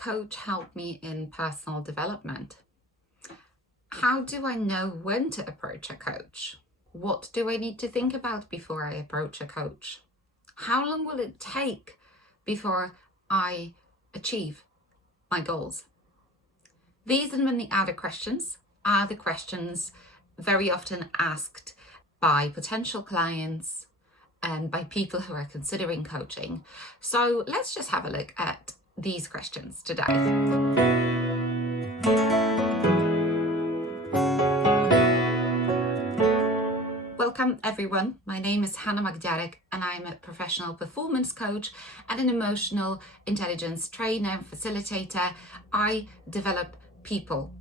coach help me in personal development? How do I know when to approach a coach? What do I need to think about before I approach a coach? How long will it take before I achieve my goals? These and many other questions are the questions very often asked by potential clients and by people who are considering coaching. So let's just have a look at these questions today. Welcome everyone. My name is Hanna Magdziarek and I'm a professional performance coach and an emotional intelligence trainer and facilitator. I develop people.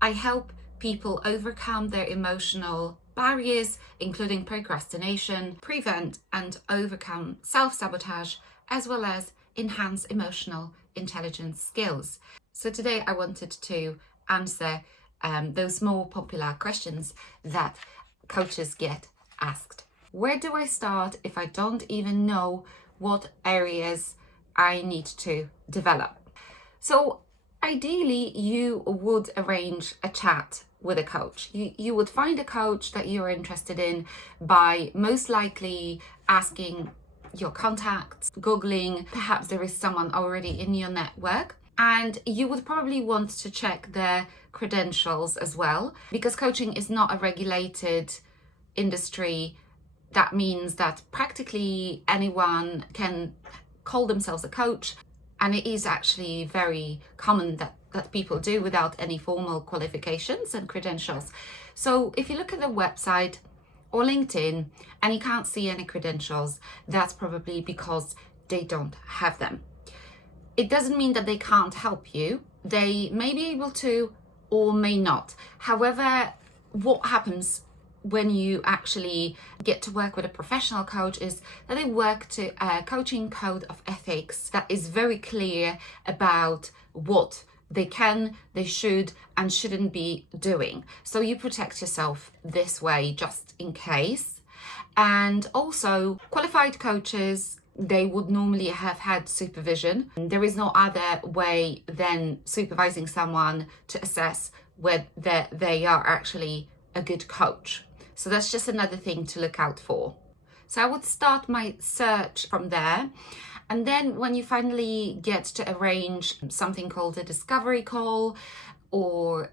I help people overcome their emotional barriers, including procrastination, prevent and overcome self-sabotage, as well as enhance emotional intelligence skills. So today I wanted to answer those more popular questions that coaches get asked. Where do I start if I don't even know what areas I need to develop? So ideally, you would arrange a chat with a coach. You would find a coach that you're interested in by most likely asking your contacts, Googling, perhaps there is someone already in your network. And you would probably want to check their credentials as well, because coaching is not a regulated industry. That means that practically anyone can call themselves a coach, and it is actually very common that people do without any formal qualifications and credentials. So if you look at the website or LinkedIn and you can't see any credentials, that's probably because they don't have them. It doesn't mean that they can't help you. They may be able to or may not. However, what happens when you actually get to work with a professional coach is that they work to a coaching code of ethics that is very clear about what they can, they should, and shouldn't be doing. So you protect yourself this way just in case. And also, qualified coaches, they would normally have had supervision. There is no other way than supervising someone to assess whether they are actually a good coach. So that's just another thing to look out for. So I would start my search from there. And then when you finally get to arrange something called a discovery call or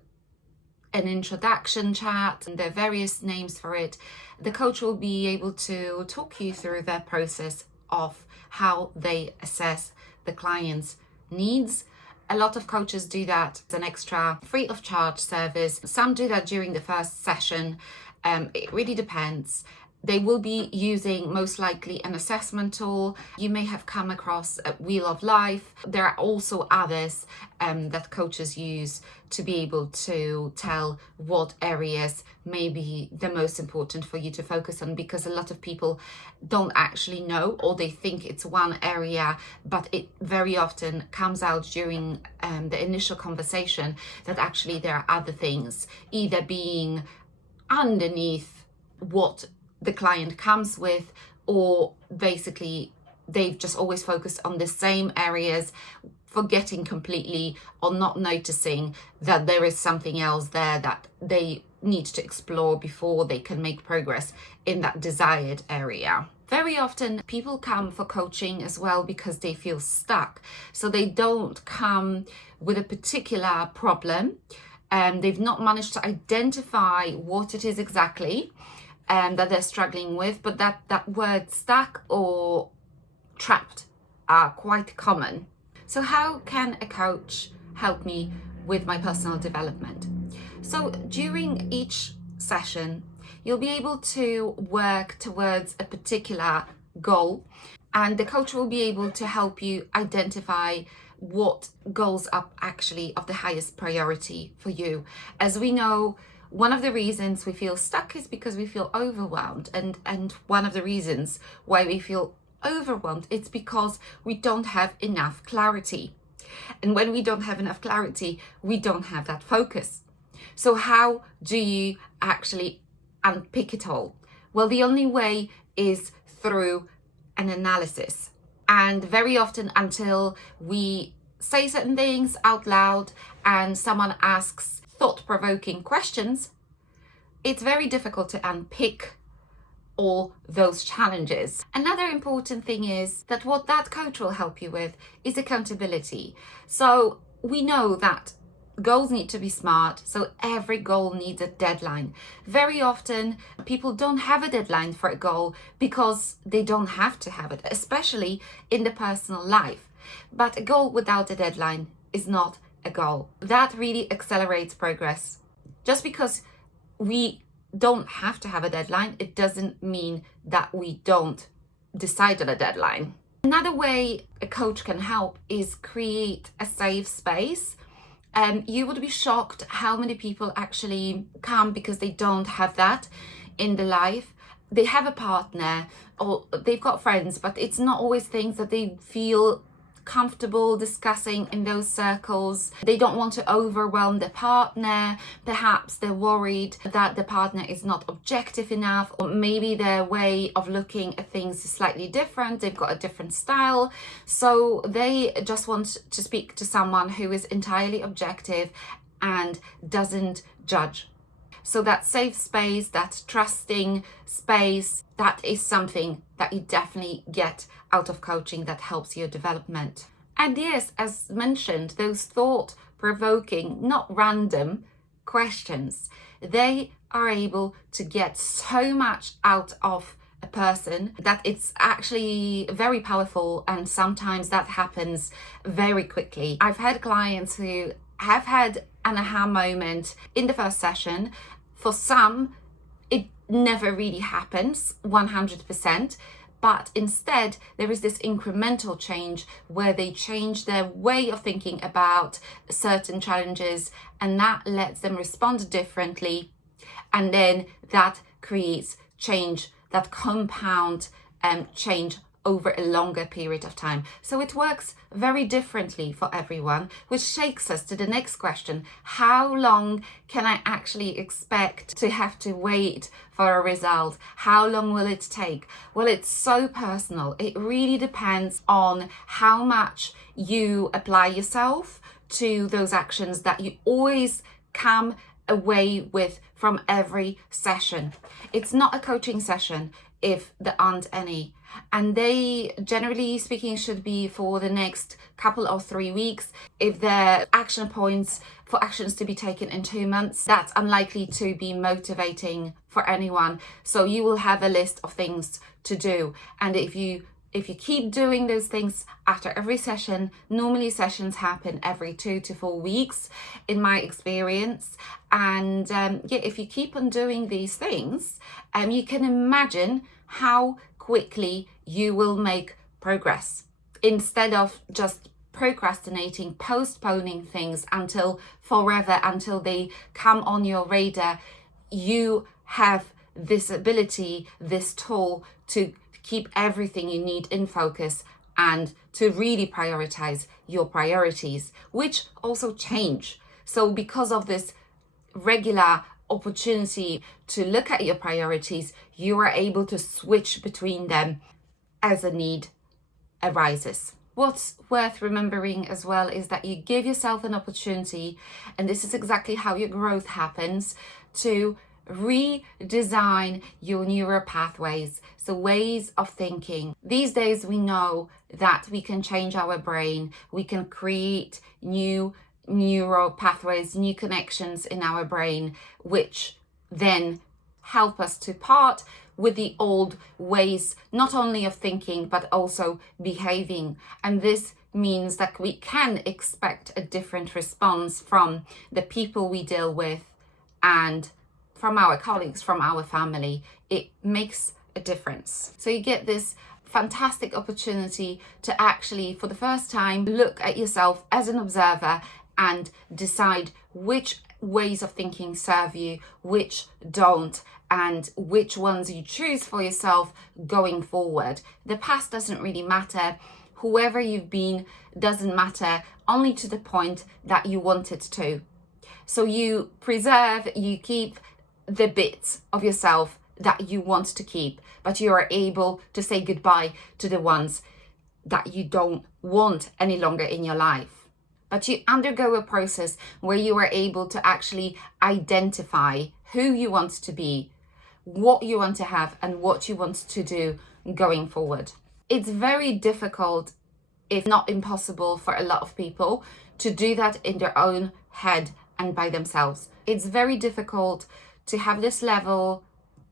an introduction chat, and there are various names for it, the coach will be able to talk you through their process of how they assess the client's needs. A lot of coaches do that as an extra free of charge service. Some do that during the first session. It really depends. They will be using most likely an assessment tool. You may have come across a Wheel of Life. There are also others that coaches use to be able to tell what areas may be the most important for you to focus on, because a lot of people don't actually know, or they think it's one area, but it very often comes out during the initial conversation that actually there are other things either being underneath what the client comes with, or basically they've just always focused on the same areas, forgetting completely or not noticing that there is something else there that they need to explore before they can make progress in that desired area. Very often people come for coaching as well because they feel stuck. So they don't come with a particular problem. They've not managed to identify what it is exactly that they're struggling with, but that word stuck or trapped are quite common. So how can a coach help me with my personal development? So during each session, you'll be able to work towards a particular goal, and the coach will be able to help you identify what goals are actually of the highest priority for you. As we know, one of the reasons we feel stuck is because we feel overwhelmed, and one of the reasons why we feel overwhelmed, it's because we don't have enough clarity. And when we don't have enough clarity, we don't have that focus. So how do you actually unpick it all? Well, the only way is through an analysis. And very often, until we say certain things out loud and someone asks thought-provoking questions, it's very difficult to unpick all those challenges. Another important thing is that what that coach will help you with is accountability. So we know that goals need to be smart, so every goal needs a deadline. Very often people don't have a deadline for a goal because they don't have to have it, especially in the personal life. But a goal without a deadline is not a goal. That really accelerates progress. Just because we don't have to have a deadline, it doesn't mean that we don't decide on a deadline. Another way a coach can help is create a safe space. You would be shocked how many people actually come because they don't have that in their life. They have a partner or they've got friends, but it's not always things that they feel comfortable discussing in those circles. They don't want to overwhelm their partner. Perhaps they're worried that the partner is not objective enough, or maybe their way of looking at things is slightly different. They've got a different style. So they just want to speak to someone who is entirely objective and doesn't judge. So that safe space, that trusting space, that is something that you definitely get out of coaching that helps your development. And yes, as mentioned, those thought-provoking, not random questions, they are able to get so much out of a person that it's actually very powerful, and sometimes that happens very quickly. I've had clients who have had an aha moment in the first session. For some, it never really happens 100%, but instead there is this incremental change where they change their way of thinking about certain challenges, and that lets them respond differently, and then that creates change, that compound change over a longer period of time. So it works very differently for everyone, which takes us to the next question. How long can I actually expect to have to wait for a result? How long will it take? Well, it's so personal. It really depends on how much you apply yourself to those actions that you always come away with from every session. It's not a coaching session if there aren't any. And they, generally speaking, should be for the next couple or 3 weeks. If they're action points for actions to be taken in 2 months, that's unlikely to be motivating for anyone. So you will have a list of things to do. And if you keep doing those things after every session, normally sessions happen every 2 to 4 weeks in my experience. And if you keep on doing these things, you can imagine how quickly you will make progress, instead of just procrastinating, postponing things until forever, until they come on your radar. You have this ability, this tool to keep everything you need in focus and to really prioritize your priorities, which also change. So because of this regular opportunity to look at your priorities, you are able to switch between them as a need arises. What's worth remembering as well is that you give yourself an opportunity, and this is exactly how your growth happens, to redesign your neural pathways, so ways of thinking. These days we know that we can change our brain, we can create new neural pathways, new connections in our brain, which then help us to part with the old ways, not only of thinking, but also behaving. And this means that we can expect a different response from the people we deal with and from our colleagues, from our family. It makes a difference. So you get this fantastic opportunity to actually, for the first time, look at yourself as an observer and decide which ways of thinking serve you, which don't, and which ones you choose for yourself going forward. The past doesn't really matter. Whoever you've been doesn't matter, only to the point that you want it to. So you preserve, you keep the bits of yourself that you want to keep, but you are able to say goodbye to the ones that you don't want any longer in your life. but you undergo a process where you are able to actually identify who you want to be, what you want to have, and what you want to do going forward. It's very difficult, if not impossible, for a lot of people to do that in their own head and by themselves. It's very difficult to have this level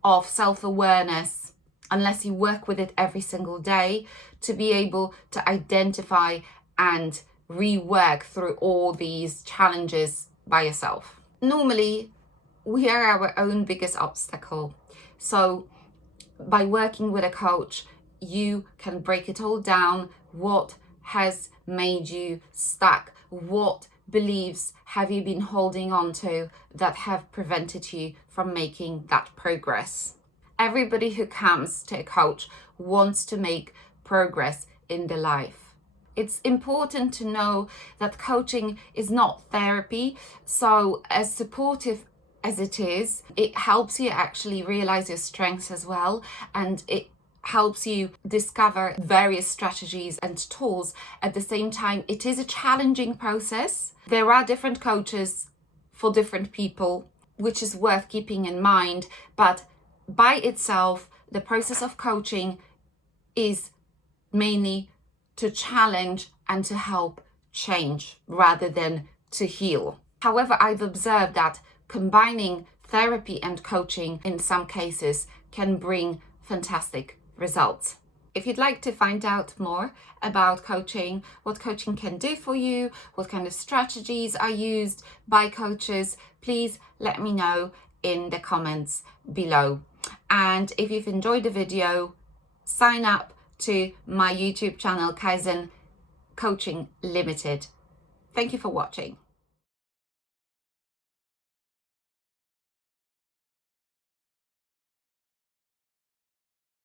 of self-awareness unless you work with it every single day, to be able to identify and rework through all these challenges by yourself. Normally, we are our own biggest obstacle. So by working with a coach, you can break it all down. What has made you stuck? What beliefs have you been holding on to that have prevented you from making that progress? Everybody who comes to a coach wants to make progress in their life. It's important to know that coaching is not therapy. So as supportive as it is, it helps you actually realize your strengths as well, and it helps you discover various strategies and tools. At the same time, it is a challenging process. There are different coaches for different people, which is worth keeping in mind, but by itself, the process of coaching is mainly to challenge and to help change rather than to heal. However, I've observed that combining therapy and coaching in some cases can bring fantastic results. If you'd like to find out more about coaching, what coaching can do for you, what kind of strategies are used by coaches, please let me know in the comments below. And if you've enjoyed the video, sign up to my YouTube channel, Kaizen Coaching Limited. Thank you for watching.